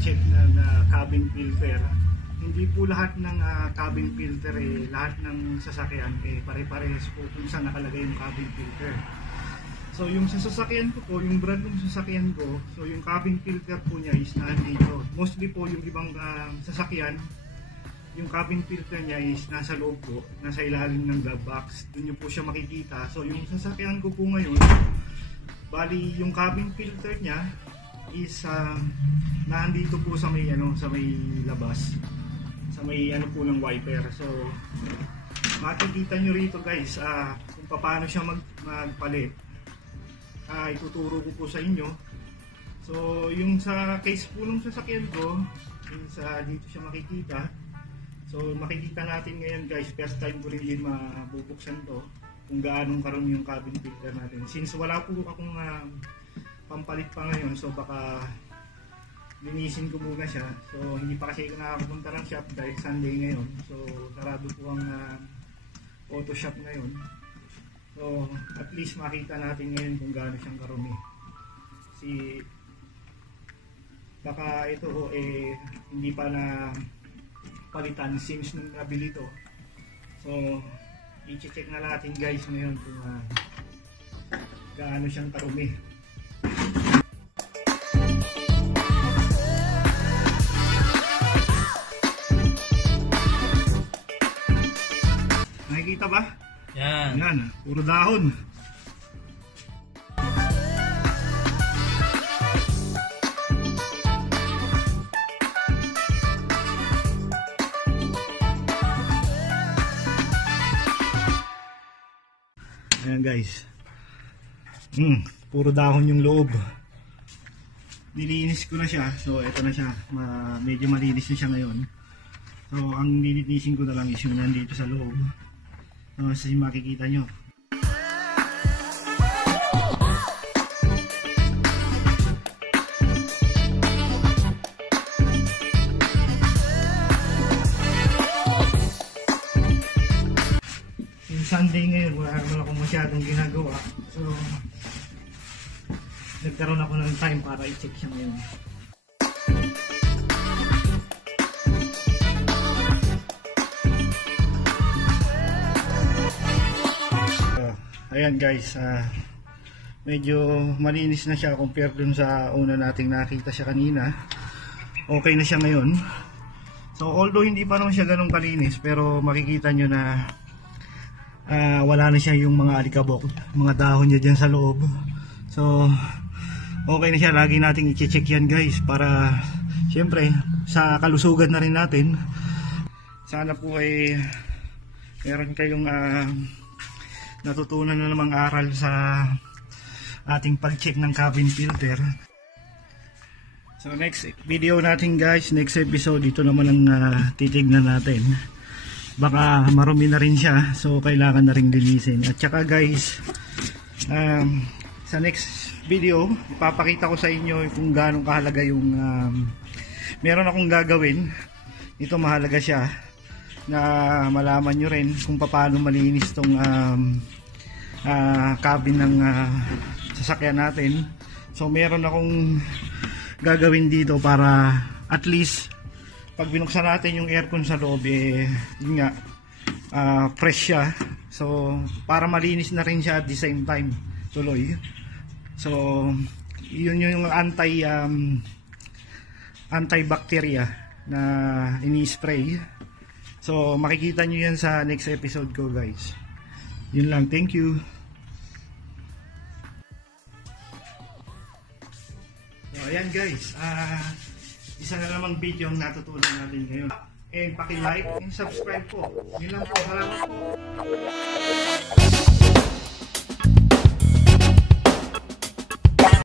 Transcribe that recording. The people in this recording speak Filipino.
pag-check ng cabin filter. Hindi po lahat ng cabin filter lahat ng sasakyan pare-parehas po kung saan nakalagay yung cabin filter. So yung sa sasakyan ko po, yung brand ng sasakyan ko, so yung cabin filter po niya is nandito. Mostly po yung ibang sasakyan, yung cabin filter niya is nasa loob po, nasa ilalim ng glove box. Doon niyo po siya makikita. So yung sasakyan ko po ngayon, bali yung cabin filter niya is nandito po sa may labas, sa may po ng wiper. So makikita nyo rito guys kung paano siya magpalit. Ituturo ko po sa inyo. So yung sa case po ng sasakyan ko is dito siya makikita. So makikita natin ngayon guys, first time ko rin din mabubuksan to, kung gaano karami yung cabin filter natin. Since wala po akong pampalit pa ngayon, so baka linisin ko muna siya. So hindi pa kasi nakakapunta ng shop dahil Sunday ngayon. So sarado po ang auto shop ngayon. So at least makita natin ngayon kung gaano siyang karumi. Kasi baka ito hindi pa na palitan since nung nabili to. So i-check na natin guys ngayon kung gaano siyang karumi. Nakikita ba? Yan. Yan, puro dahon. Ayan guys. Puro dahon yung loob. Nilinis ko na siya. So ito na siya. Medyo malinis na siya ngayon. So ang nilinisin ko na lang is yung nandito sa loob. So makikita nyo. Yung Sunday ngayon, wala naman akong masyadong ginagawa. So nagkaroon ako ng time para i-check siya ngayon. Ayan guys, medyo malinis na siya compare dun sa una nating nakita siya kanina. Okay na siya ngayon. So although hindi pa naman siya ganun kalinis, pero makikita nyo na wala na siya yung mga alikabok, mga dahon niya dyan sa loob. So okay na siya. Lagi nating i-check yan guys, para syempre sa kalusugan na rin natin. Sana po ay meron kayong natutunan na namang aral sa ating pag-check ng cabin filter. So next video natin guys, next episode, ito naman ang titignan natin. Baka marumi na rin siya, so kailangan na rin linisin. At saka guys, sa next video ipapakita ko sa inyo kung gaano kahalaga yung meron akong gagawin. Ito mahalaga siya na malaman nyo rin kung paano malinis tong cabin ng sasakyan natin. So meron akong gagawin dito para at least pag binuksan natin yung aircon sa loob yun nga, fresh siya. So para malinis na rin siya at the same time tuloy. So yun yung antibacteria na ini-spray. So makikita nyo yan sa next episode ko guys. Yun lang, thank you. So ayan guys, isa na namang video ang natutunan natin ngayon. And paki-like and subscribe po. Yun lang po, salamat po.